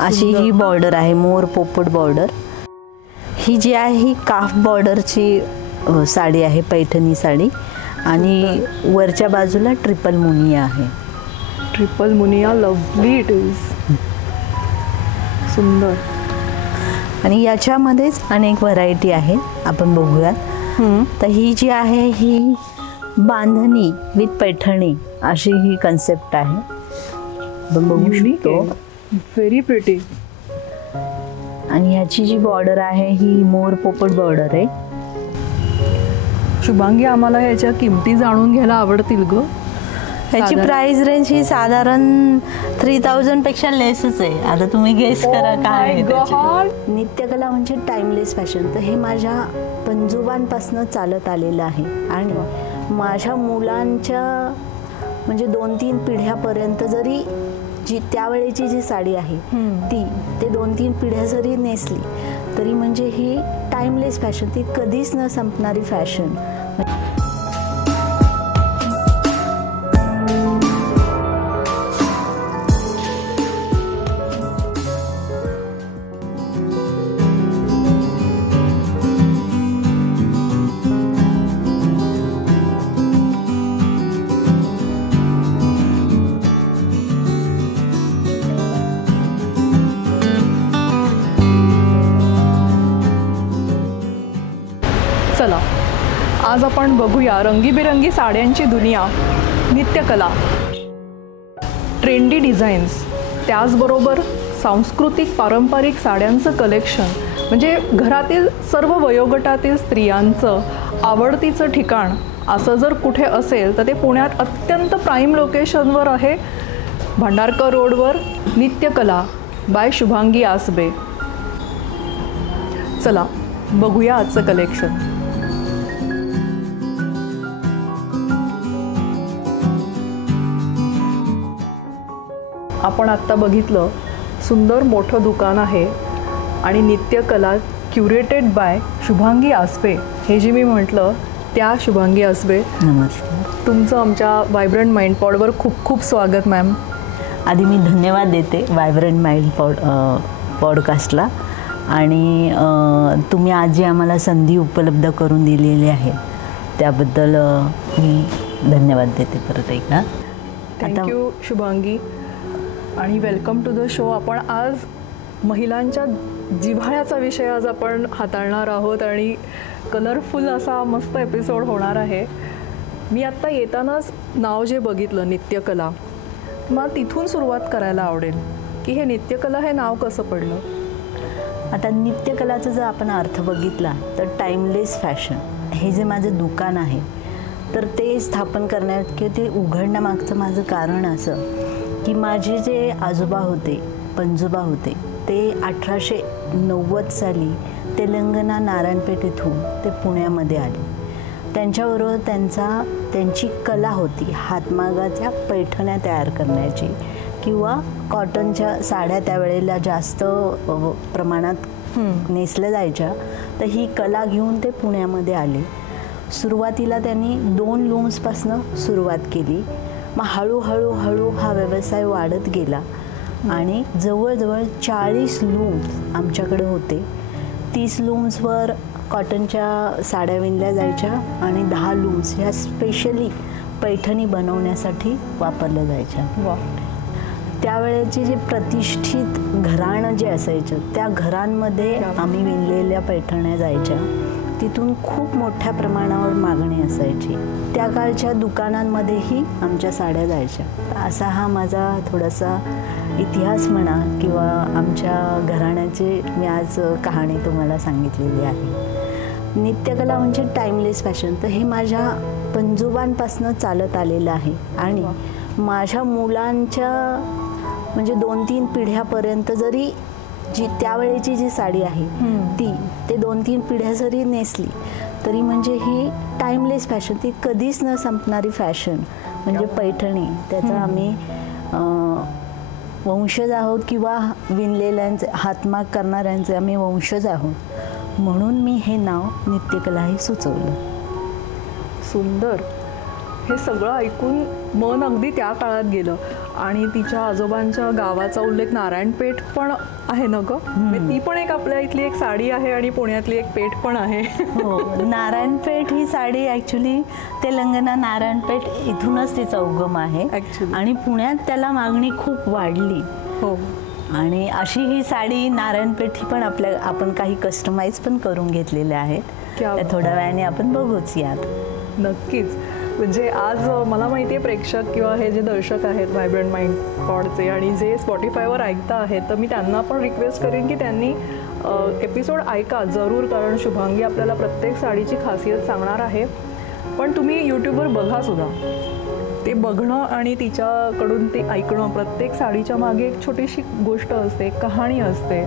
अशी ही बॉर्डर आहे, मोर पोपट बॉर्डर. ही जी आहे ही काफ बॉर्डरची साडी आहे, पैठणी साडी. आणि वरच्या बाजूला ट्रिपल मुनिया आहे. Triple Muniya, lovely it is. सुंदर. आणि याच्यामध्येच अनेक व्हरायटी आहे, आपण बघूयात. तर ही जी आहे ही बांधणी विथ पैठणी अशी ही कन्सेप्ट आहे. आपण बघू शकतो. Very pretty. आणि ह्याची जी बॉर्डर आहे ही मोर पोपट बॉर्डर आहे. शुभांगी, आम्हाला ह्याच्या किमती जाणून घ्यायला आवडतील ग. ह्याची प्राइस रेंज ही साधारण 3000 पेक्षा लेसच आहे. आता तुम्ही गेस करा काय आहे. नित्यकला म्हणजे टाइमलेस फॅशन. तर हे माझ्या पंजोबांपासून चालत आलेलं आहे. आणि माझ्या मुलांच्या म्हणजे 2-3 पिढ्यापर्यंत जरी जी त्यावेळेची जी साडी आहे ते 2-3 पिढ्या जरी नेसली तरी म्हणजे ही टाइमलेस फॅशन, ती कधीच न संपणारी फॅशन. चला, आज आपण बघूया रंगीबिरंगी साड्यांची दुनिया, नित्यकला, ट्रेंडी डिझाईन्स, त्याचबरोबर सांस्कृतिक पारंपरिक साड्यांचं कलेक्शन. म्हणजे घरातील सर्व वयोगटातील स्त्रियांचं आवडतीचं ठिकाण असं जर कुठे असेल तर ते पुण्यात अत्यंत प्राईम लोकेशनवर आहे, भांडारकर रोडवर. नित्यकला बाय शुभांगी आसबे. चला बघूया आजचं कलेक्शन. आपण आत्ता बघितलं सुंदर मोठं दुकान आहे आणि नित्यकला क्युरेटेड बाय शुभांगी आसबे. हे जे मी म्हटलं त्या शुभांगी आसबे. नमस्कार. तुमचं आमच्या व्हायब्रंट माइंड पॉडवर खूप खूप स्वागत मॅम. आधी मी धन्यवाद देते व्हायब्रंट माइंड पॉडकास्टला. आणि तुम्ही आज जी आम्हाला संधी उपलब्ध करून दिलेली आहे त्याबद्दल मी धन्यवाद देते परत एकदा. थँक्यू शुभांगी आणि वेलकम टू द शो. आपण आज महिलांच्या जिव्हाळ्याचा विषय आज आपण हाताळणार आहोत आणि कलरफुल असा मस्त एपिसोड होणार आहे. मी आत्ता येतानाच नाव जे बघितलं नित्यकला, मला तिथून सुरुवात करायला आवडेल की हे नित्यकला हे नाव कसं पडलं. आता नित्यकलाचा जर आपण अर्थ बघितला तर टाइमलेस फॅशन हे जे माझं दुकान आहे तर ते स्थापन करण्यात किंवा ते उघडण्यामागचं माझं कारण असं की माझे जे आजोबा होते, पणजोबा होते, ते 1890 साली तेलंगणा नारायणपेठ इथून ते पुण्यामध्ये आले. त्यांच्याबरोबर त्यांची कला होती हातमागाच्या पैठण्या तयार करण्याची किंवा कॉटनच्या साड्या त्यावेळेला जास्त प्रमाणात नेसल्या जायच्या. तर ही कला घेऊन ते पुण्यामध्ये आले. सुरुवातीला त्यांनी 2 लूम्सपासून सुरुवात केली. मग हळूहळू हा व्यवसाय वाढत गेला आणि जवळजवळ 40 लूम्स आमच्याकडे होते. 30 लूम्सवर कॉटनच्या साड्या विणल्या जायच्या आणि 10 लूम्स ह्या स्पेशली पैठणी बनवण्यासाठी वापरल्या जायच्या. वा. त्यावेळेचे जे प्रतिष्ठित घराणं जे असायचं त्या घरांमध्ये आम्ही विणलेल्या पैठण्या जायच्या. तिथून खूप मोठ्या प्रमाणावर मागणी असायची. त्या काळच्या दुकानांमध्येही आमच्या साड्या जायच्या. असा हा माझा थोडासा इतिहास म्हणा किंवा आमच्या घराण्याची मी आज कहाणी तुम्हाला सांगितलेली आहे. नित्यकला म्हणजे टाइमलेस फॅशन. तर हे माझ्या पंजोबांपासून चालत आलेलं आहे आणि माझ्या मुलांच्या म्हणजे 2-3 पिढ्यापर्यंत जरी जी त्यावेळेची जी साडी आहे ते 2-3 पिढ्या जरी नेसली तरी म्हणजे ही टाइमलेस फॅशन, ती कधीच न संपणारी फॅशन म्हणजे पैठणी. त्याचा आम्ही वंशज आहोत किंवा विणलेल्यांचे हातमाग करणाऱ्यांचे आम्ही वंशज आहोत म्हणून मी हे नाव नित्यकला हे सुचवलं. सुंदर. हे सगळं ऐकून मन अगदी त्या काळात गेलं. आणि तिच्या आजोबांच्या गावाचा उल्लेख नारायणपेठ पण आहे ना ग, ती पण एक आपल्या इथली एक साडी आहे आणि पुण्यातली एक पेठ पण आहे. हो, नारायणपेठ ही साडी ॲक्च्युली तेलंगणा नारायणपेठ इथूनच तिचा उगम आहे Actually. आणि पुण्यात त्याला मागणी खूप वाढली. हो, आणि अशी ही साडी नारायणपेठी पण आपण काही कस्टमाइज पण करून घेतलेल्या आहेत. क्या त्या थोड्या वेळाने आपण बघूच यात. नक्कीच. म्हणजे आज मला माहिती आहे प्रेक्षक किंवा हे जे दर्शक आहेत व्हायब्रंट माइंड पॉडचे आणि जे स्पॉटिफायवर ऐकता आहेत, तर मी त्यांना पण रिक्वेस्ट करेन की त्यांनी एपिसोड ऐका जरूर, कारण शुभांगी आपल्याला प्रत्येक साडीची खासियत सांगणार आहे. पण तुम्ही यूट्यूबवर बघा सुद्धा. ते बघणं आणि तिच्याकडून ते ऐकणं, प्रत्येक साडीच्या मागे एक छोटीशी गोष्ट असते, एक कहाणी असते.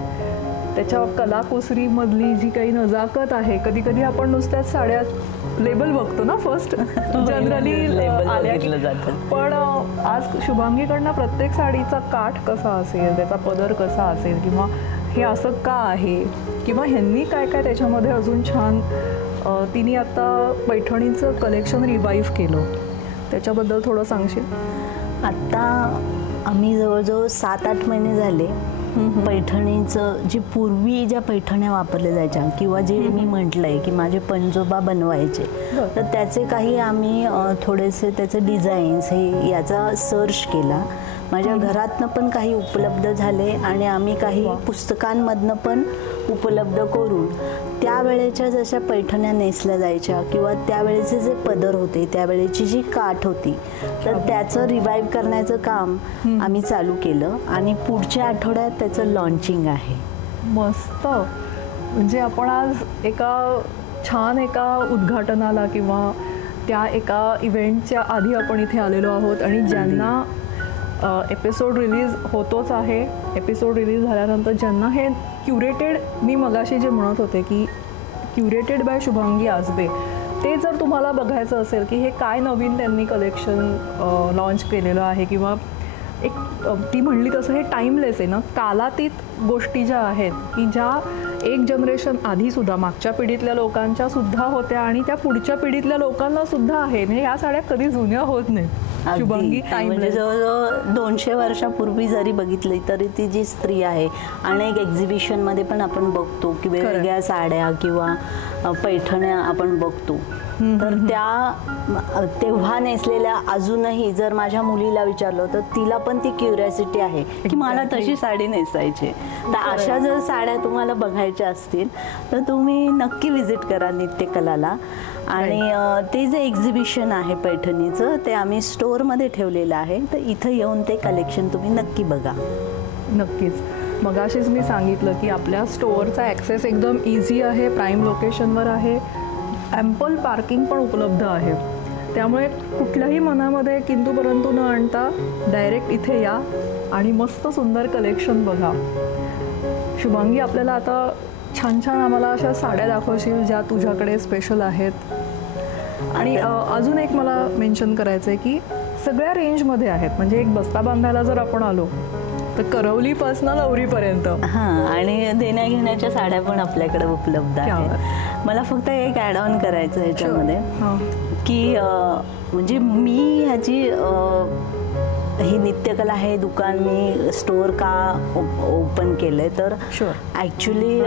त्याच्या कलाकुसरीमधली जी काही नजाकत आहे. कधी कधी आपण नुसत्याच साड्यात लेबल बघतो ना फर्स्ट जनरली आल्या की. पण आज शुभांगीकडनं प्रत्येक साडीचा काठ कसा असेल, त्याचा पदर कसा असेल, किंवा हे असं का आहे, किंवा ह्यांनी काय काय त्याच्यामध्ये अजून छान. तिने आता पैठणीचं कलेक्शन रिवाईव्ह केलं, त्याच्याबद्दल थोडं सांगशील? आत्ता आम्ही जवळजवळ 7-8 महिने झाले पैठणीचं, जी पूर्वी ज्या पैठण्या वापरल्या जायच्या किंवा जे मी म्हटलंय की माझे पंजोबा बनवायचे, तर त्याचे काही आम्ही थोडेसे त्याचे डिझाईन्स हे याचा सर्च केला. माझ्या घरातनं पण काही उपलब्ध झाले आणि आम्ही काही पुस्तकांमधनं पण उपलब्ध करून त्यावेळेच्या जशा पैठण्या नेसल्या जायच्या किंवा त्यावेळेचे जे पदर होते, त्यावेळेची जी काठ होती, तर त्याचं रिवाईव्ह करण्याचं काम आम्ही चालू केलं आणि पुढच्या आठवड्यात त्याचं लॉन्चिंग आहे. मस्त. म्हणजे आपण आज छान एका उद्घाटनाला किंवा त्या एका इव्हेंटच्या आधी आपण इथे आलेलो आहोत. आणि ज्यांना एपिसोड रिलीज होतोच आहे, एपिसोड रिलीज झाल्यानंतर ज्यांना हे क्युरेटेड, मी मगाशी जे म्हणत होते की क्युरेटेड बाय शुभांगी आजबे, ते जर तुम्हाला बघायचं असेल की हे काय नवीन त्यांनी कलेक्शन लॉन्च केलेलं आहे, किंवा एक ती म्हणली तसं हे टाईमलेस आहे ना, कालातीत गोष्टी ज्या आहेत की ज्या एक जनरेशन आधीसुद्धा मागच्या पिढीतल्या लोकांच्या सुद्धा होत्या आणि त्या पुढच्या पिढीतल्या लोकांना सुद्धा आहे. म्हणजे या साड्या कधी जुन्या होत नाहीत. शुभांगी म्हणजे टाईमलेस. जवळजवळ 200 वर्षापूर्वी जरी बघितली तरी ती जी स्त्री आहे, अनेक एक्झिबिशनमध्ये पण आपण बघतो की वेगवेगळ्या साड्या किंवा पैठण्या आपण बघतो. तर त्या तेव्हा नेसलेल्या अजूनही जर माझ्या मुलीला विचारलं तर तिला पण ती क्युरिओसिटी आहे की मला तशी साडी नेसायची. तर अशा जर साड्या तुम्हाला बघायच्या असतील तर तुम्ही नक्की व्हिजिट करा नित्यकलाला. आणि ते जे एक्झिबिशन आहे पैठणीचं, ते आम्ही स्टोअरमध्ये ठेवलेलं आहे, तर इथं येऊन ते कलेक्शन तुम्ही नक्की बघा. नक्कीच. मगाशीच मी सांगितलं की आपल्या स्टोअरचा ॲक्सेस एकदम इझी आहे, प्राईम लोकेशनवर आहे, ॲम्पल पार्किंग पण उपलब्ध आहे. त्यामुळे कुठल्याही मनामध्ये किंतु परंतु न आणता डायरेक्ट इथे या आणि मस्त सुंदर कलेक्शन बघा. शुभांगी, आपल्याला आता छान छान आम्हाला अशा साड्या दाखवशील ज्या तुझ्याकडे स्पेशल आहेत. आणि अजून एक मला मेन्शन करायचं आहे की सगळ्या रेंजमध्ये आहेत. म्हणजे एक बस्ता बांधायला जर आपण आलो तर करवलीपासून नवरीपर्यंत. हां, आणि देण्या घेण्याच्या साड्या पण आपल्याकडे उपलब्ध आहेत. मला फक्त एक ॲड ऑन करायचं आहे ह्याच्यामध्ये की म्हणजे मी ह्याची ही नित्यकला हे दुकान मी स्टोअर का ओपन केलं आहे, तर ॲक्च्युली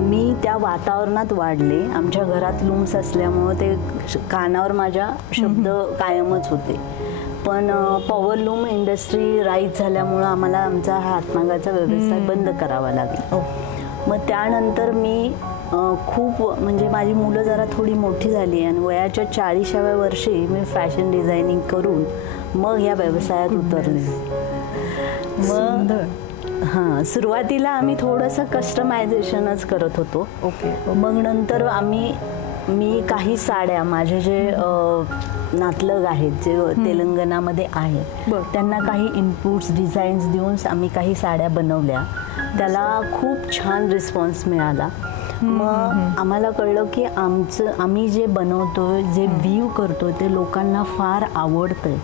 मी त्या वातावरणात वाढले. आमच्या घरात लूम्स असल्यामुळं ते कानावर माझ्या शब्द कायमच होते. पण पॉवर लूम इंडस्ट्री राईज झाल्यामुळं आम्हाला आमचा हातमागाचा व्यवसाय बंद करावा लागला. मग त्यानंतर मी खूप म्हणजे माझी मुलं जरा थोडी मोठी झाली आणि वयाच्या 40व्या वर्षी मी फॅशन डिझायनिंग करून मग या व्यवसायात उतरले. मग हां, सुरुवातीला आम्ही थोडंसं कस्टमायझेशनच करत होतो. मग नंतर मी काही साड्या, माझे जे नातलग आहेत जे तेलंगणामध्ये आहेत, त्यांना काही इनपुट्स डिझाईन्स देऊन आम्ही काही साड्या बनवल्या. त्याला खूप छान रिस्पॉन्स मिळाला. मग आम्हाला कळलं की आम्ही जे बनवतोय, जे व्ह्यू करतोय, ते लोकांना फार आवडतंय.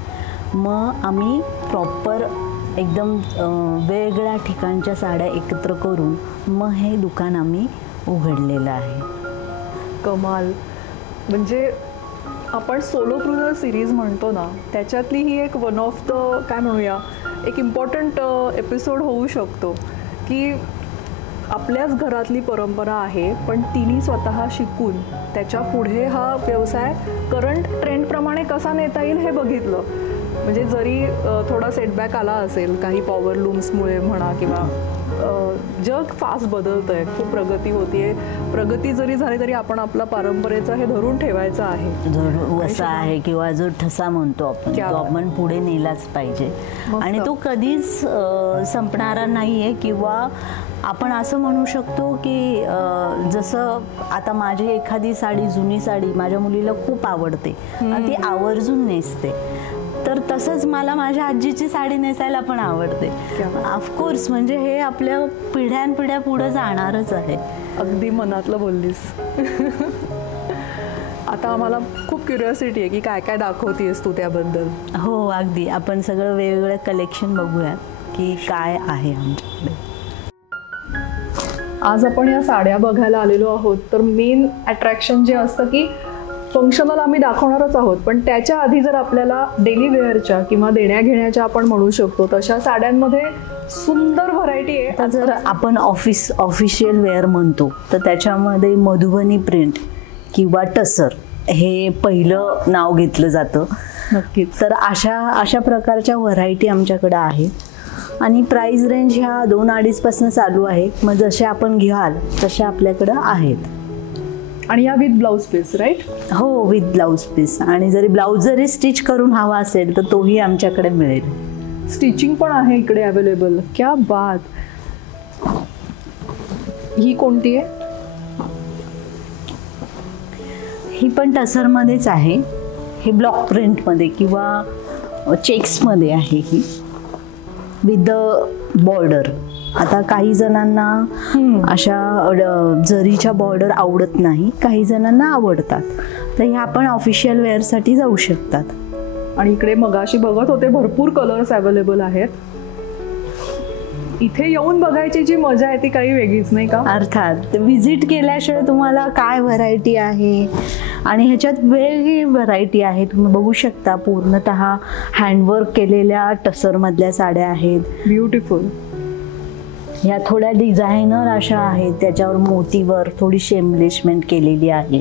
मग आम्ही प्रॉपर एकदम वेगळ्या ठिकाणच्या साड्या एकत्र करून मग हे दुकान आम्ही उघडलेलं आहे. कमाल. म्हणजे आपण सोलोप्रुनर सिरीज म्हणतो ना, त्याच्यातली ही एक वन ऑफ द काय म्हणूया एक इम्पॉर्टंट एपिसोड होऊ शकतो की आपल्याच घरातली परंपरा आहे, पण तिने स्वतः शिकून त्याच्या पुढे हा व्यवसाय करंट ट्रेंडप्रमाणे कसा नेता येईल हे बघितलं. म्हणजे जरी थोडा सेटबॅक आला असेल काही पॉवर लूम्समुळे म्हणा किंवा जग फास्ट बदलतं आहे, खूप प्रगती होतीये, प्रगती जरी झाली तरी आपण आपला परंपरेचा हे धरून ठेवायचा आहे, जो वसा आहे किंवा जो ठसा म्हणतो आपण, तो आपण पुढे नेलाच पाहिजे. आणि तो कधीच संपणारा नाही आहे. किंवा आपण असं म्हणू शकतो की जसं आता माझी एखादी साडी, जुनी साडी माझ्या मुलीला खूप आवडते आणि ती आवर्जून नेसते, तर तसंच मला माझ्या आजीची साडी नेसायला पण आवडते. ऑफकोर्स म्हणजे हे आपल्या पिढ्यानपिढ्या पुढे जाणारच आहे. अगदी मनातलं बोललीस. आता आम्हाला खूप क्युरिओसिटी आहे की काय काय दाखवतेस तू त्याबद्दल. हो अगदी, आपण सगळं वेगवेगळं कलेक्शन बघूयात की काय आहे आमच्याकडे. आज आपण या साड्या बघायला आलेलो आहोत, तर मेन अट्रॅक्शन जे असतं की फंक्शनल आम्ही दाखवणारच आहोत, पण त्याच्या आधी जर आपल्याला डेली वेअरच्या किंवा देण्याघेण्याच्या आपण म्हणू शकतो तशा साड्यांमध्ये सुंदर व्हरायटी आहे. आता जर आपण ऑफिशियल वेअर म्हणतो तर त्याच्यामध्ये मधुबनी प्रिंट किंवा टसर हे पहिलं नाव घेतलं जातं. नक्कीच. तर अशा प्रकारच्या व्हरायटी आमच्याकडे आहे आणि प्राइस रेंज ह्या 2-2.5 पासून चालू आहे. मग जसे आपण घ्याल तसे आपल्याकडे आहेत. आणि या विथ ब्लाउज पीस, राईट? हो, विथ ब्लाउज पीस. आणि जरी ब्लाउज जरी स्टिच करून हवा असेल तर तोही आमच्याकडे मिळेल. स्टिचिंग पण आहे इकडे अवेलेबल. क्या बात. ही कोणती आहे? ही पण टसरमध्येच आहे. ही ब्लॉक प्रिंटमध्ये किंवा चेक्समध्ये आहे. ही विथ द बॉर्डर. आता काही जणांना अशा जरीच्या बॉर्डर आवडत नाही, काही जणांना आवडतात, तर ह्या पण ऑफिशियल वेअरसाठी जाऊ शकतात. आणि इकडे मगाशी बघत होते भरपूर कलर्स अवेलेबल आहेत. इथे येऊन बघायची जी मजा आहे ती काही वेगळीच, नाही का? अर्थात विजिट केल्याशिवाय तुम्हाला काय व्हरायटी आहे. आणि ह्याच्यात वेगळी व्हरायटी आहे. तुम्ही बघू शकता पूर्णतः हँडवर्क केलेल्या टसरमधल्या साड्या आहेत. ब्युटिफुल. ह्या थोड्या डिझायनर अशा आहेत, त्याच्यावर मोतीवर थोडीशी एम्बलिशमेंट केलेली आहे.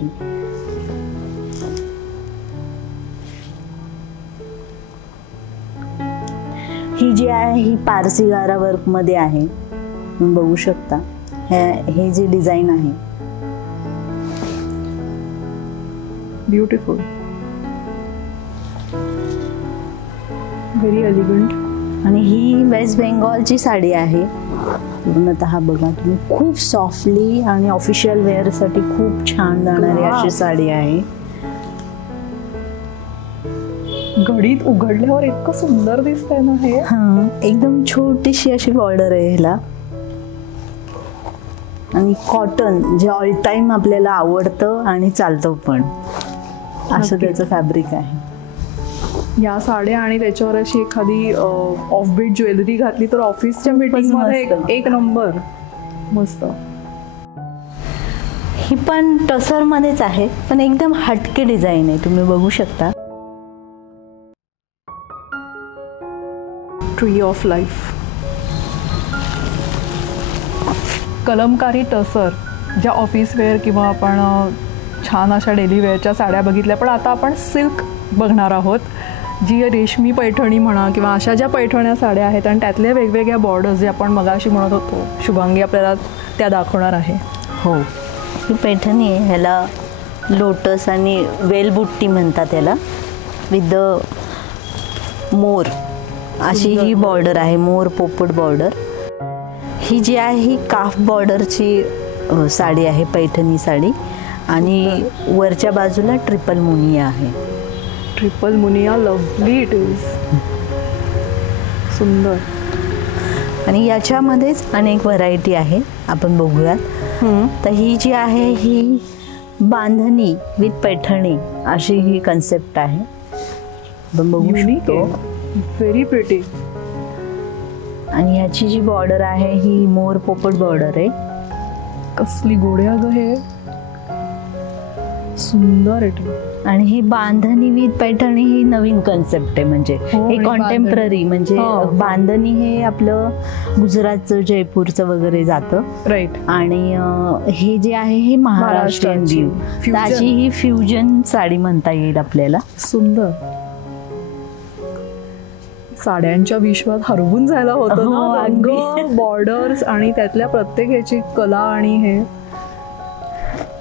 ही जी आहे ही पारसी गारा वर्क मध्ये आहे. तुम्ही बघू शकता हे जे डिझाईन आहे. ब्युटिफुल. Very elegant. आणि ही वेस्ट बेंगॉलची साडी आहे. पूर्णतः बघा तुम्ही, खूप सॉफ्टली आणि ऑफिशियल वेअरसाठी खूप छान जाणारी अशी साडी आहे. घडीत उघडल्यावर इतकं सुंदर दिसतंय ना हे. हा, एकदम छोटीशी अशी बॉर्डर आहे ह्याला. आणि कॉटन जे ऑल टाइम आपल्याला आवडतं आणि चालतं पण, असं त्याचं फॅब्रिक आहे. या साड्या आणि त्याच्यावर अशी एखादी ऑफबीट ज्वेलरी घातली तर ऑफिसच्या मीटिंग मध्ये एक नंबर. मस्त. ही पण टसर मध्येच आहे, पण एकदम हटके डिझाईन आहे. तुम्ही बघू शकता. Tree of life. Kalamkari tussar ज्या ऑफिस वेअर किंवा आपण छान अशा डेली वेअरच्या साड्या बघितल्या, पण आता आपण सिल्क बघणार आहोत, जी रेशमी पैठणी म्हणा किंवा अशा ज्या पैठण्या साड्या आहेत आणि त्यातल्या वेगवेगळ्या बॉर्डर्स जे आपण मगाशी म्हणत होतो, शुभांगी आपल्याला त्या दाखवणार आहे. हो, ही पैठणी आहे. ह्याला लोटस आणि वेल बुट्टी म्हणतात याला. विथ द मोर अशी ही बॉर्डर आहे, मोर पोपट बॉर्डर. ही जी आहे ही काफ बॉर्डरची साडी आहे, पैठणी साडी. आणि वरच्या बाजूला ट्रिपल मुनिया आहे. Triple Muniya, lovely it is. सुंदर. आणि याच्यामध्येच अनेक व्हरायटी आहे, आपण बघूयात. तर ही जी आहे ही बांधणी विथ पैठणी अशी ही कन्सेप्ट आहे. आपण बघू शकतो. Very pretty. आणि ह्याची जी बॉर्डर आहे ही मोर पोपट बॉर्डर आहे. कसली गोड्या ग हे. सुंदर आहे. आणि ही बांधणी with Paithani he Naveen concept आहे. म्हणजे हो, हे आणि कॉन्टेम्पररी म्हणजे हो. बांधणी हे आपलं गुजरातचं जयपूरचं वगैरे जातं. राईट. आणि हे जे आहे हे महाराष्ट्रीयन महाराष्ट्राची व्ह्यू. fusion. त्याची ही फ्युजन साडी म्हणता येईल आपल्याला. सुंदर. साड्यांच्या विश्वात हरवून जायला होतं हो, ना. अगदी. रंग, बॉर्डर्स आणि त्यातल्या प्रत्येक ह्याची कला आणि हे.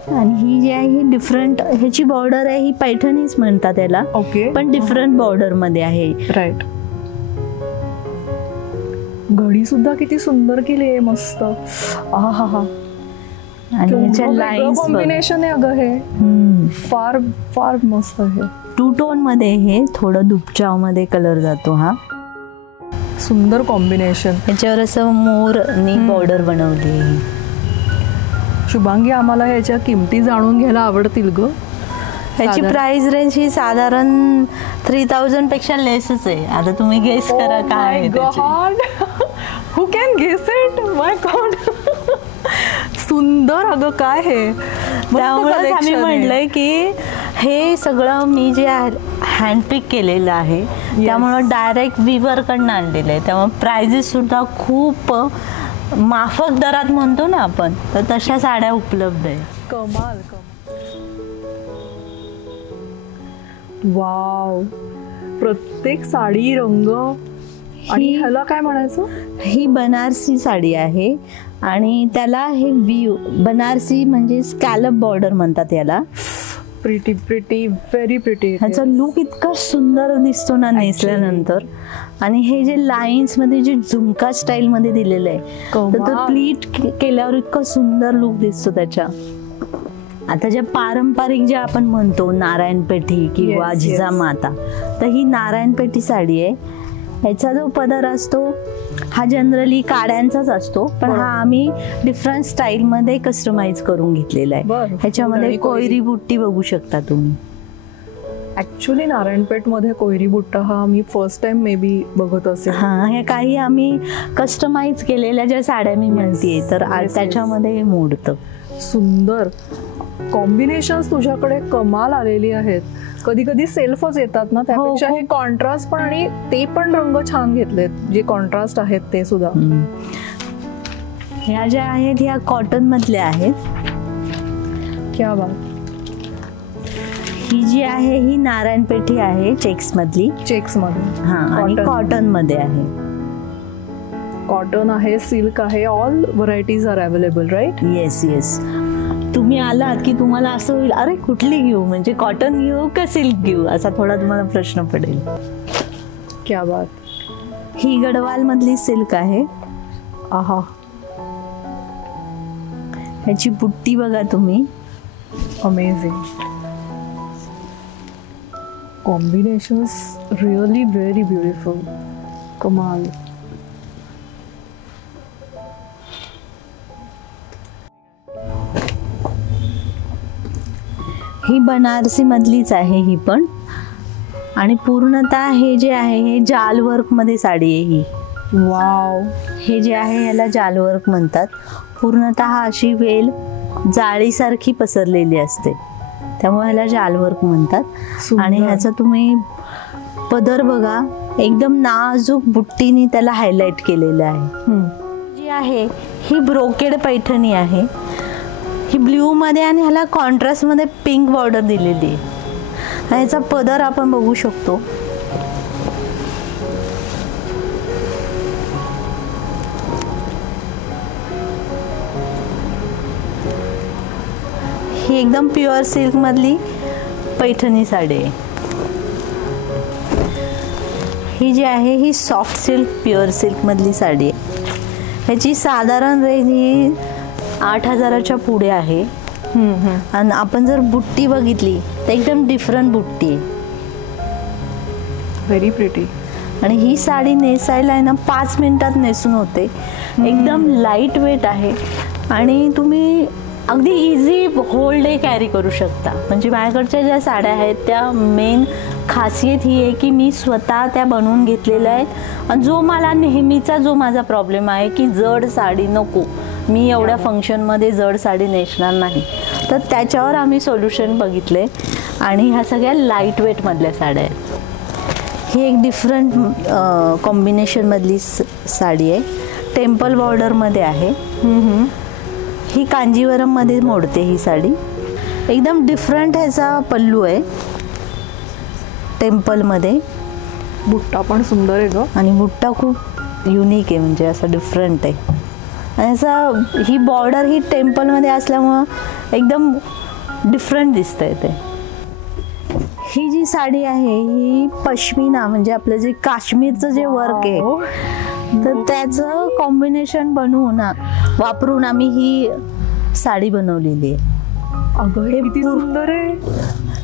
आणि ही जी आहे ही डिफरंट ह्याची बॉर्डर आहे ही पैठणीच म्हणतात त्याला. ओके. पण डिफरंट बॉर्डर मध्ये आहे. राईट. घडी सुद्धा किती सुंदर केली आहे. मस्त. हा हा हा. आणि ह्याच्या लाईन्स कॉम्बिनेशन आहे अगं हे. फार फार मस्त आहे. 2 टोन मध्ये हे थोडं दुपचाव मध्ये कलर जातो हा. सुंदर कॉम्बिनेशन. ह्याच्यावर असं मोरनी बॉर्डर बनवली. शुभांगी, आम्हाला ह्याच्या किमती जाणून घ्यायला आवडतील ग. ह्याची प्राइस रेंज ही साधारण 3000 पेक्षा लेसच आहे. आता तुम्ही गेस करा काय आहे त्याची. Who can guess it. My god. सुंदर अगं काय हे. त्यामुळेच आम्ही म्हटलंय की हे सगळं मी जे हँडपिक केलेलं आहे त्यामुळं डायरेक्ट विवर कडनं आणलेलं आहे. त्यामुळे प्राइजेस सुद्धा खूप माफक दरात म्हणतो ना आपण, तर तशा साड्या उपलब्ध आहे. कमाल. वाव. प्रत्येक साडी रंग. आणि ह्याला काय म्हणायचं. ही बनारसी साडी आहे आणि त्याला हे व्ह्यू बनारसी म्हणजे स्कॅलप बॉर्डर म्हणतात याला. Pretty pretty very pretty. ह्याचा लुक इतका सुंदर दिसतो ना नेसल्यानंतर. आणि हे जे लाईन्स मध्ये जे झुमका स्टाईल मध्ये दिलेलं आहे तर तो प्लीट केल्यावर इतका सुंदर लुक दिसतो त्याच्या. आता ज्या पारंपरिक ज्या आपण म्हणतो नारायणपेठी किंवा जिजामाता, तर ही नारायणपेठी साडी आहे. ह्याचा जो पदर असतो हा जनरली काड्यांचाच असतो, पण हा आम्ही डिफरंट स्टाईल मध्ये कस्टमाइज करून घेतलेला आहे. ह्याच्यामध्ये कोयरी बुट्टी बघू शकता तुम्ही. ऍक्च्युली नारायणपेठ मध्ये कोयरी बुट्टा हा मी फर्स्ट टाइम मे बी बघत असेल. हा, हे काही आम्ही कस्टमाइज केलेल्या ज्या साड्या मी म्हणते तर त्याच्यामध्ये मोडतं. सुंदर कॉम्बिनेशन्स तुझ्याकडे कमाल आलेली आहेत. कधी कधी सेल्फच येतात ना, त्यापेक्षा हे कॉन्ट्रास्ट पण आणि ते पण रंग छान घेतलेत जे कॉन्ट्रास्ट आहेत ते सुद्धा. ह्या ज्या आहेत ह्या कॉटन मधल्या आहेत. क्या बात. ही जी आहे ही नारायणपेठी आहे चेक्स मधली. चेक्स मध्ये. हा, आणि कॉटन मध्ये आहे. कॉटन आहे, सिल्क आहे, all varieties are available. Right. Yes yes. तुम्ही आलात की तुम्हाला असं होईल अरे कुठली घेऊ, म्हणजे कॉटन घेऊ का सिल्क घेऊ असा थोडा तुम्हाला प्रश्न पडेल. क्या बात. ही गडवाल मधली सिल्क आहे. आहा. ह्याची बुट्टी बघा तुम्ही. Amazing. Combinations really very beautiful. कमाल. ही बनारसी मधलीच आहे ही पण. आणि पूर्णतः हे जे आहे हे जाल वर्क मध्ये साडी आहे ही. वाव. हे जे आहे याला जाल वर्क म्हणतात. पूर्णतः अशी वेल जाळीसारखी पसरलेली असते त्यामुळे ह्याला जाल वर्क म्हणतात. आणि ह्याचा तुम्ही पदर बघा, एकदम नाजूक बुट्टीने त्याला हायलाइट केलेलं आहे. जी आहे ही ब्रोकेड पैठणी आहे. ही ब्ल्यू मध्ये आणि ह्याला कॉन्ट्रास्ट मध्ये पिंक बॉर्डर दिलेली आहे. ह्याचा पदर आपण बघू शकतो. ही एकदम प्युअर सिल्क मधली पैठणी साडी आहे. ही जी आहे ही सॉफ्ट सिल्क प्युअर सिल्क मधली साडी आहे. ह्याची साधारण रेंज ही 8000च्या पुढे आहे. आणि आपण जर बुट्टी बघितली तर एकदम डिफरंट बुट्टी आहे. Very pretty. आणि ही साडी नेसायला आहे ना 5 मिनिटात नेसून होते. एकदम लाईट वेट आहे आणि तुम्ही अगदी इझी होल डे कॅरी करू शकता. म्हणजे माझ्याकडच्या ज्या साड्या आहेत त्या मेन खासियत ही आहे की मी स्वतः त्या बनवून घेतलेल्या आहेत. आणि जो मला नेहमीचा जो माझा प्रॉब्लेम आहे की जड साडी नको, मी एवढ्या फंक्शनमध्ये जड साडी नेसणार नाही, तर त्याच्यावर आम्ही सोल्युशन बघितले आणि ह्या सगळ्या लाईट वेटमधल्या साड्या आहेत. ही एक डिफरंट कॉम्बिनेशनमधली साडी आहे, टेम्पल बॉर्डरमध्ये आहे. ही कांजीवरममध्ये मोडते ही साडी. एकदम डिफरंट ह्याचा पल्लू आहे टेम्पलमध्ये. बुट्टा पण सुंदर आहे ग, आणि बुट्टा खूप युनिक आहे, म्हणजे असं डिफरंट आहे. आणि असं ही बॉर्डर ही टेम्पलमध्ये असल्यामुळं एकदम डिफरंट दिसतंय ते. ही जी साडी आहे ही पश्मिना, म्हणजे आपलं जे काश्मीरचं जे वर्क आहे तर त्याचं कॉम्बिनेशन बनवून वापरून आम्ही ही साडी बनवलेली आहे. अगं हे किती सुंदर आहे.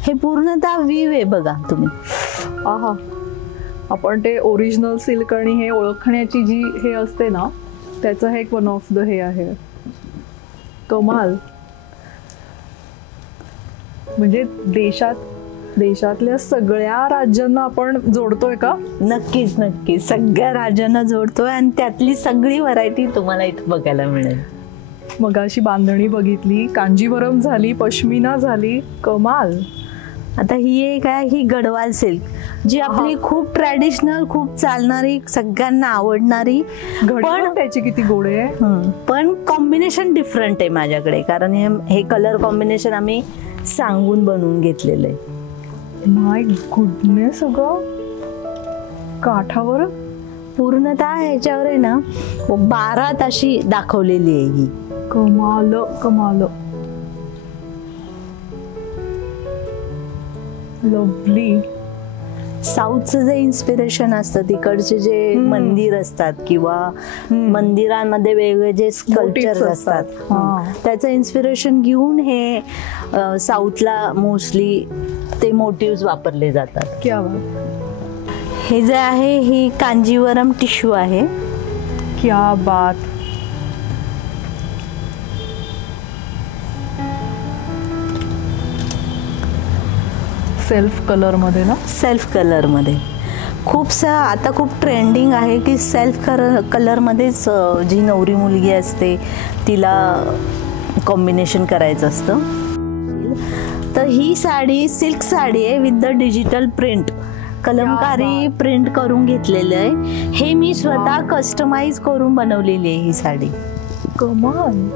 हे पूर्णतः वीव आहे बघा तुम्ही. आहा, आपण ते ओरिजिनल सिल्क आणि हे ओळखण्याची जी हे असते ना, त्याचं हे एक वन ऑफ द हे आहे. कमाल. म्हणजे देशातल्या सगळ्या राज्यांना आपण जोडतोय का? नक्कीच नक्कीच, सगळ्या राज्यांना जोडतोय आणि त्यातली सगळी व्हरायटी तुम्हाला इथं बघायला मिळेल. मगाशी बांधणी बघितली, कांजीवरम झाली, पश्मिना झाली, कमाल. आता ही एक आहे, ही गडवाल सिल्क, जी आपली खूप ट्रॅडिशनल, खूप चालणारी, सगळ्यांना आवडणारी, पण त्याची किती गोड आहे. पण कॉम्बिनेशन डिफरंट आहे माझ्याकडे, कारण हे कलर कॉम्बिनेशन आम्ही सांगून बनवून घेतलेलं आहे. माय गुडनेस, अगं काठावर पूर्णतः ह्याच्यावर आहे ना 12 अशी दाखवलेली आहे ही. कमाल कमाल. लवली. साऊथचं जे इन्स्पिरेशन असतं, तिकडचे जे मंदिर असतात किंवा मंदिरांमध्ये वेगवेगळे जे स्कल्पचर असतात, त्याचं इन्स्पिरेशन घेऊन हे साऊथला मोस्टली ते मोटिव्स वापरले जातात. क्या बात. हे जे आहे ही कांजीवरम टिश्यू आहे. क्या बात. सेल्फ कलर मध्ये ना? सेल्फ कलर मध्ये आता खूप ट्रेंडिंग आहे की सेल्फ कलर मध्येच जी नवरी मुलगी असते तिला कॉम्बिनेशन करायचं असतं. तर ही साडी सिल्क साडी आहे with the digital print, Kalamkari print करून घेतलेलं आहे. हे मी स्वतः कस्टमाइज करून बनवलेली आहे ही साडी. कमाल.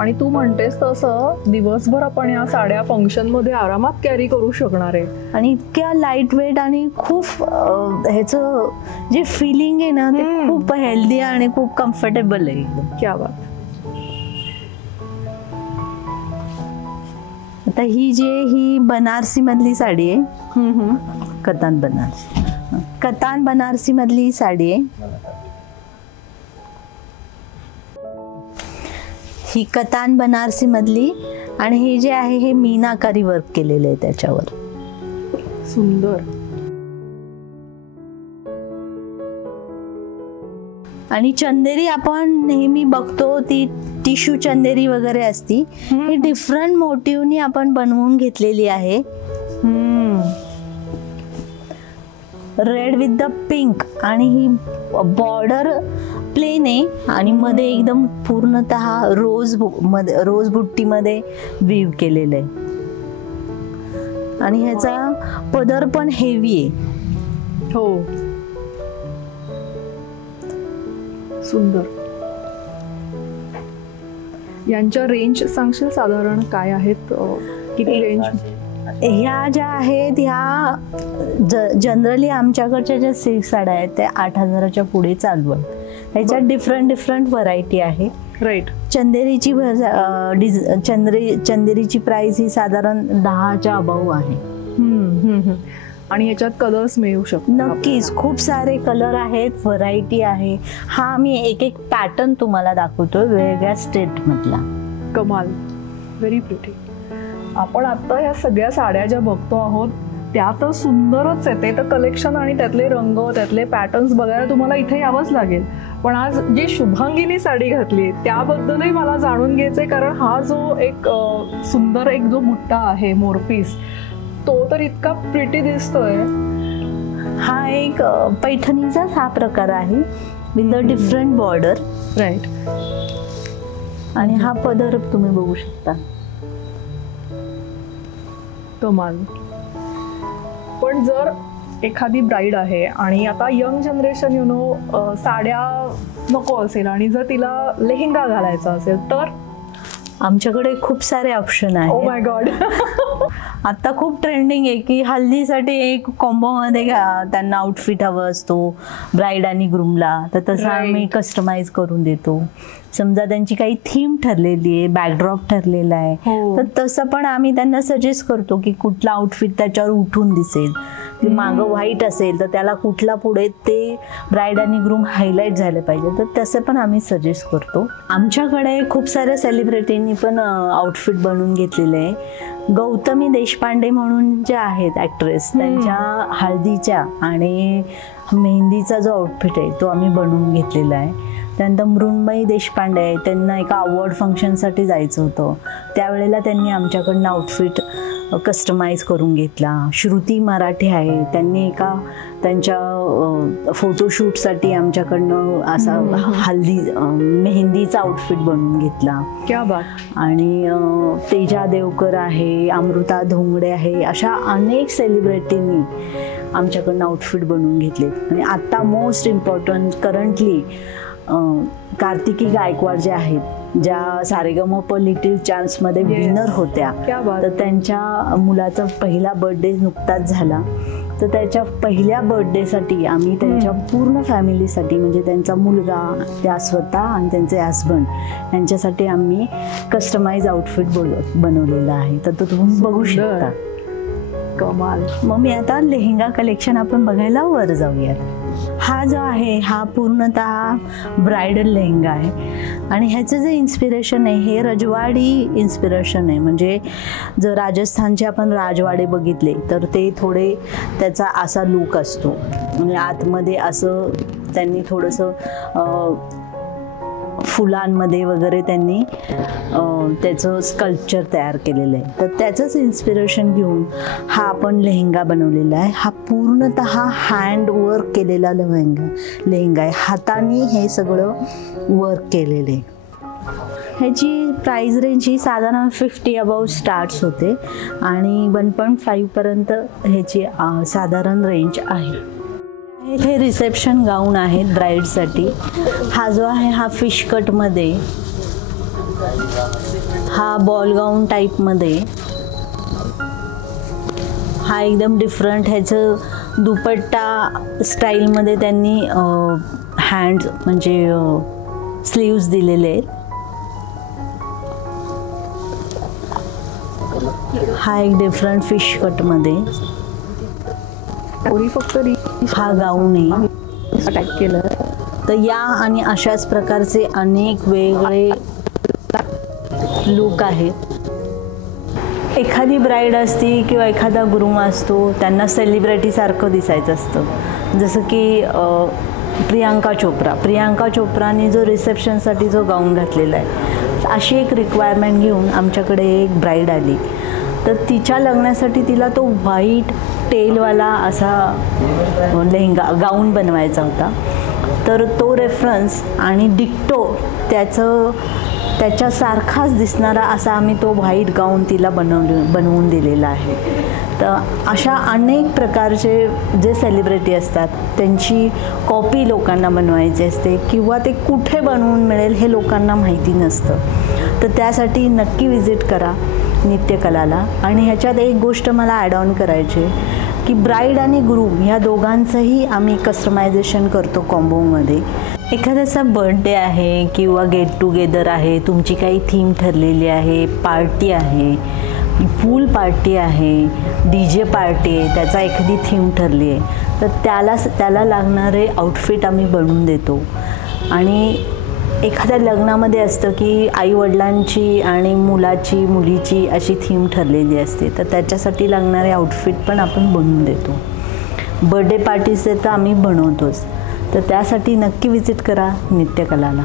आणि तू म्हणतेस तसं दिवसभर आपण या साड्या फंक्शन मध्ये आरामात कॅरी करू शकणार आहे. आणि इतक्या लाईट वेट आणि खूप ह्याचं जे फिलिंग आहे ना ते खूप हेल्दी आणि खूप कम्फर्टेबल आहे एकदम. क्या बात. आता ही बनारसी मधली साडी आहे. कतान बनारसी मधली साडी आहे. ही कतान बनारसी मधली, आणि हे जे आहे हे मीनाकारी वर्क केलेलं आहे त्याच्यावर. सुंदर. आणि चंदेरी आपण नेहमी बघतो ती टिश्यू चंदेरी वगैरे असती, ही डिफरंट मोटिव्हनी आपण बनवून घेतलेली आहे. रेड विथ द पिंक, आणि ही बॉर्डर प्लेन आहे आणि मध्ये एकदम पूर्णतः रोज बुट्टीमध्ये वीव केलेलं आहे. आणि ह्याचा पदर पण हेवी आहे. हो, सुंदर. यांच्या रेंज सांगशील साधारण काय आहेत, किती रेंज? ह्या ज्या आहेत ह्या जनरली आमच्याकडच्या ज्या सिल्क साड्या आहेत त्या 8,000च्या पुढे चालू आहेत. ह्याच्यात डिफरंट व्हरायटी आहे. राईट. चंदेरीची प्राइस ही साधारण 10च्या अबाव आहे. आणि ह्याच्यात कलर्स मिळू शकतात. नक्कीच खूप सारे कलर आहेत, व्हरायटी आहे. हा मी एक पॅटर्न तुम्हाला दाखवतो वेगवेगळ्या स्टेट मधला. कमाल. Very pretty. आपण आता ह्या सगळ्या साड्या ज्या बघतो आहोत त्या तर सुंदरच आहे. ते तर कलेक्शन आणि त्यातले रंग, त्यातले पॅटर्न्स बघायला तुम्हाला इथे यावंच लागेल. पण आज जी शुभांगीने साडी घातली त्याबद्दलही मला जाणून घ्यायचंय, कारण हा जो एक सुंदर एक जो बुट्टा आहे मोरपीस, तो तर इतका प्रिटी दिसतोय. हा एक पैठणीचाच हा प्रकार आहे with the different border. Right. आणि हा पदर तुम्ही बघू शकता. कमाल. पण जर एखादी ब्राईड आहे आणि आता यंग जनरेशन साड्या नको असेल आणि जर तिला लेहेंगा घालायचा असेल तर आमच्याकडे खूप सारे ऑप्शन ओ आहेत. माय गॉड. आता खूप ट्रेंडिंग आहे की हल्दीसाठी एक कॉम्बोमध्ये त्यांना आउटफिट हवं असतो ब्राईड आणि ग्रूमला, तर तसं Right. आम्ही कस्टमाइज करून देतो. समजा त्यांची काही थीम ठरलेली आहे, बॅकड्रॉप ठरलेला आहे, हो. तर तसं पण आम्ही त्यांना सजेस्ट करतो की कुठला आउटफिट त्याच्यावर उठून दिसेल. की मागं व्हाईट असेल तर त्याला कुठला पुढे ते ब्राईड आणि ग्रूम हायलाईट झाले पाहिजे, तर तसं पण आम्ही सजेस्ट करतो. आमच्याकडे खूप साऱ्या सेलिब्रिटींनी पण आउटफिट बनवून घेतलेले आहे. गौतमी देशपांडे म्हणून जे आहेत ॲक्ट्रेस, त्यांच्या हळदीच्या आणि मेहंदीचा जो आउटफिट आहे तो आम्ही बनवून घेतलेला आहे. त्यानंतर मृण्मयी देशपांडे आहे, त्यांना एका अवॉर्ड फंक्शनसाठी जायचं होतं, त्यावेळेला त्यांनी आमच्याकडनं आउटफिट कस्टमाइज करून घेतला. श्रुती मराठे आहे, त्यांनी एका त्यांच्या फोटोशूटसाठी आमच्याकडनं असा हल्दी मेहंदीचा आउटफिट बनवून घेतला. क्या बात. आणि तेजा देवकर आहे, अमृता धोंगडे आहे, अशा अनेक सेलिब्रिटींनी आमच्याकडनं आउटफिट बनवून घेतलेत. आणि आत्ता most important currently Kartiki Gaikwad ज्या आहेत, ज्या सारेगमप लिटिल चान्समध्ये विनर होत्या, क्या बात. तर त्यांच्या मुलाचा पहिला बर्थडे नुकताच झाला, तर त्याच्या पहिल्या बर्थडेसाठी आम्ही त्यांच्या पूर्ण फॅमिलीसाठी, म्हणजे त्यांचा मुलगा, त्या स्वतः आणि त्यांचे हस्बंड यांच्यासाठी आम्ही कस्टमाइज आउटफिट बनवलेलं आहे. तर तो तुम्ही बघू शकता. कमाल. मग मी आता लेहेंगा कलेक्शन आपण बघायला वर जाऊयात. हा जो आहे हा पूर्णतः ब्रायडल लेहेंगा आहे आणि ह्याचं जे इन्स्पिरेशन आहे हे रजवाडी इन्स्पिरेशन आहे. म्हणजे जर राजस्थानचे आपण राजवाडे बघितले तर ते थोडे त्याचा असा लूक असतो, म्हणजे आतमध्ये असं त्यांनी थोडंसं फुलांमध्ये वगैरे त्यांनी त्याचं स्कल्पचर तयार केलेलं आहे. तर त्याचंच इन्स्पिरेशन घेऊन हा आपण लेहेंगा बनवलेला आहे. हा पूर्णतः हँड वर्क केलेला लेहेंगा आहे, हाताने हे सगळं वर्क केलेलं आहे. ह्याची प्राईज रेंज ही साधारण 50 अबाव स्टार्ट्स होते आणि 1.5 पर्यंत ह्याची साधारण रेंज आहे. हे रिसेप्शन गाऊन आहेत ब्राईडसाठी. हा जो आहे हा फिश कटमध्ये, हा बॉल गाऊन टाईपमध्ये, हा एकदम डिफरंट. ह्याचं दुपट्टा स्टाईलमध्ये त्यांनी हँड म्हणजे स्लीव्ज दिलेले आहेत. हा एक डिफरंट फिश कटमध्ये, फक्त हा गाऊन आहे अटॅक केलं. तर या आणि अशाच प्रकारचे अनेक वेगळे लूक आहेत. एखादी ब्राईड असती किंवा एखादा ग्रूम असतो, त्यांना सेलिब्रिटीसारखं दिसायचं असतं. जसं की प्रियांका चोप्राने जो रिसेप्शनसाठी जो गाऊन घातलेला आहे, अशी एक रिक्वायरमेंट घेऊन आमच्याकडे एक ब्राईड आली. तर तिच्या लग्नासाठी तिला तो व्हाईट टेलवाला असा लेहेंगा गाऊन बनवायचा होता. तर तो रेफरन्स आणि डिक्टो त्याच्यासारखाच दिसणारा असा आम्ही तो व्हाईट गाऊन तिला बनवून दिलेला आहे. तर अशा अनेक प्रकारचे जे सेलिब्रिटी असतात त्यांची कॉपी लोकांना बनवायची असते किंवा ते कुठे बनवून मिळेल हे लोकांना माहिती नसतं. तर त्यासाठी नक्की विजिट करा नित्यकलाला. आणि ह्याच्यात एक गोष्ट मला ॲड ऑन करायची की ब्राईड आणि ग्रूम ह्या दोघांचंही आम्ही कस्टमायझेशन करतो कॉम्बोमध्ये. एखाद्याचा बर्थडे आहे किंवा गेट टुगेदर आहे, तुमची काही थीम ठरलेली आहे, पार्टी आहे, पूल पार्टी आहे, DJ पार्टी आहे, त्याचा एखादी थीम ठरली आहे, तर त्याला लागणारे आउटफिट आम्ही बनवून देतो. आणि एखाद्या लग्नामध्ये असतं की आईवडिलांची आणि मुलीची अशी थीम ठरलेली असते, तर त्याच्यासाठी लागणारे आउटफिट पण आपण बनवून देतो. बर्थडे पार्टीचे तर आम्ही बनवतोच. तर त्यासाठी नक्की विजिट करा नित्यकलाला.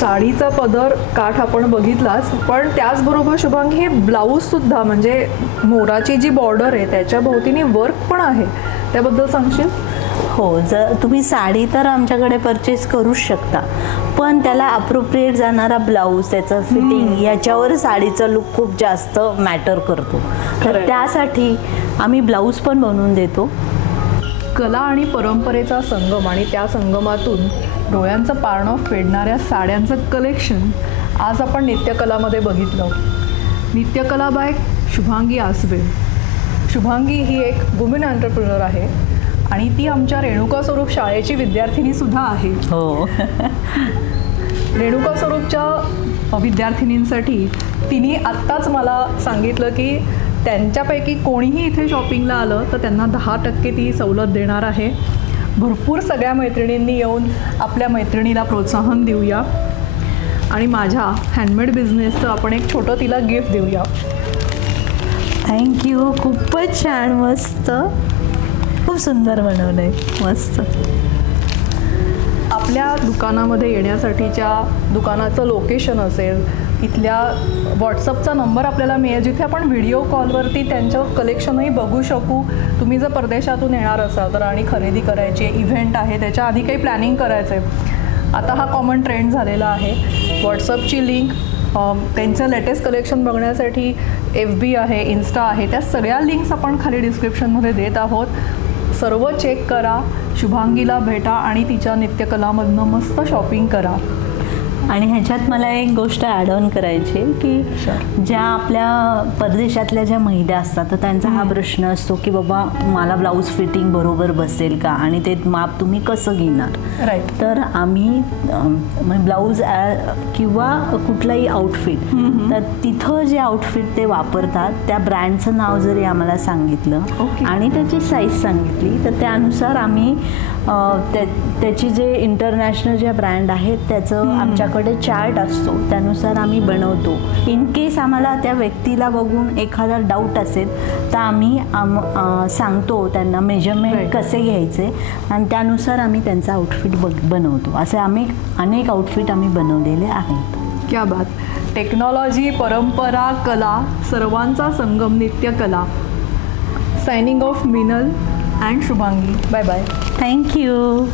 साडीचा पदर काठ आपण बघितलाच, पण त्याचबरोबर शुभांगी हे ब्लाऊजसुद्धा म्हणजे मोराची जी बॉर्डर आहे त्याच्या भोवतीने वर्क पण आहे, त्याबद्दल सांगशील? हो, जर तुम्ही साडी तर आमच्याकडे परचेस करूच शकता, पण त्याला अप्रोप्रिएट जाणारा ब्लाऊज, त्याचं फिटिंग याच्यावर साडीचा लुक खूप जास्त मॅटर करतो. तर त्यासाठी आम्ही ब्लाऊज पण बनवून देतो. कला आणि परंपरेचा संगम आणि त्या संगमातून डोळ्यांचं पारणं फेडणाऱ्या साड्यांचं कलेक्शन आज आपण नित्यकलामध्ये बघितलं. नित्यकला बाय शुभांगी आसबे. शुभांगी ही एक वुमेन एंटरप्रेन्युअर आहे आणि ती आमच्या रेणुका स्वरूप शाळेची विद्यार्थिनी सुद्धा आहे. हो. रेणुका स्वरूपच्या विद्यार्थिनींसाठी तिने आत्ताच मला सांगितलं की त्यांच्यापैकी कोणीही इथे शॉपिंगला आलं तर त्यांना 10% ती सवलत देणार आहे. भरपूर सगळ्या मैत्रिणींनी येऊन आपल्या मैत्रिणीला प्रोत्साहन देऊया आणि माझ्या हँडमेड बिझनेसचं आपण एक छोटं तिला गिफ्ट देऊया. थँक्यू. खूपच छान, मस्त, खूप सुंदर बनवलं आहे, मस्त. आपल्या दुकानामध्ये येण्यासाठीच्या दुकानाचं लोकेशन असेल, इथल्या व्हॉट्सअपचा नंबर आपल्याला मिळेल जिथे आपण व्हिडिओ कॉलवरती त्यांचं कलेक्शनही बघू शकू. तुम्ही जर परदेशातून येणार असाल तर आणि खरेदी करायची आहे, इव्हेंट आहे, त्याच्या आधी काही प्लॅनिंग करायचं आहे, आता हा कॉमन ट्रेंड झालेला आहे. व्हॉट्सअपची लिंक, त्यांचं लेटेस्ट कलेक्शन बघण्यासाठी FB आहे, इन्स्टा आहे, त्या सगळ्या लिंक्स आपण खाली डिस्क्रिप्शनमध्ये देत आहोत. सर्व चेक करा, शुभांगीला भेटा आणि तिच्या नित्यकलामधनं मस्त शॉपिंग करा. आणि ह्याच्यात मला एक गोष्ट ॲड ऑन करायची आहे की ज्या आपल्या परदेशातल्या ज्या महिला असतात तर त्यांचा हा प्रश्न असतो की बाबा मला ब्लाऊज फिटिंग बरोबर बसेल का आणि ते माप तुम्ही कसं घेणार. राईट. तर आम्ही ब्लाऊज किंवा कुठलाही आउटफिट तर तिथं जे आउटफिट ते वापरतात त्या ब्रँडचं नाव जरी आम्हाला सांगितलं आणि त्याची साईज सांगितली तर त्यानुसार आम्ही त्याची जे इंटरनॅशनल ज्या ब्रँड आहेत त्याचं आमच्याकडे चार्ट असतो, त्यानुसार आम्ही बनवतो. इन केस आम्हाला त्या व्यक्तीला बघून एखादा डाऊट असेल तर आम्ही सांगतो त्यांना मेजरमेंट कसे घ्यायचे आणि त्यानुसार आम्ही त्यांचा आउटफिट बनवतो. असे आम्ही अनेक आउटफिट आम्ही बनवलेले आहेत. क्या बात. टेक्नॉलॉजी, परंपरा, कला सर्वांचा संगम Nityakala. Signing off Minal and Shubhangi. Bye bye. Thank you.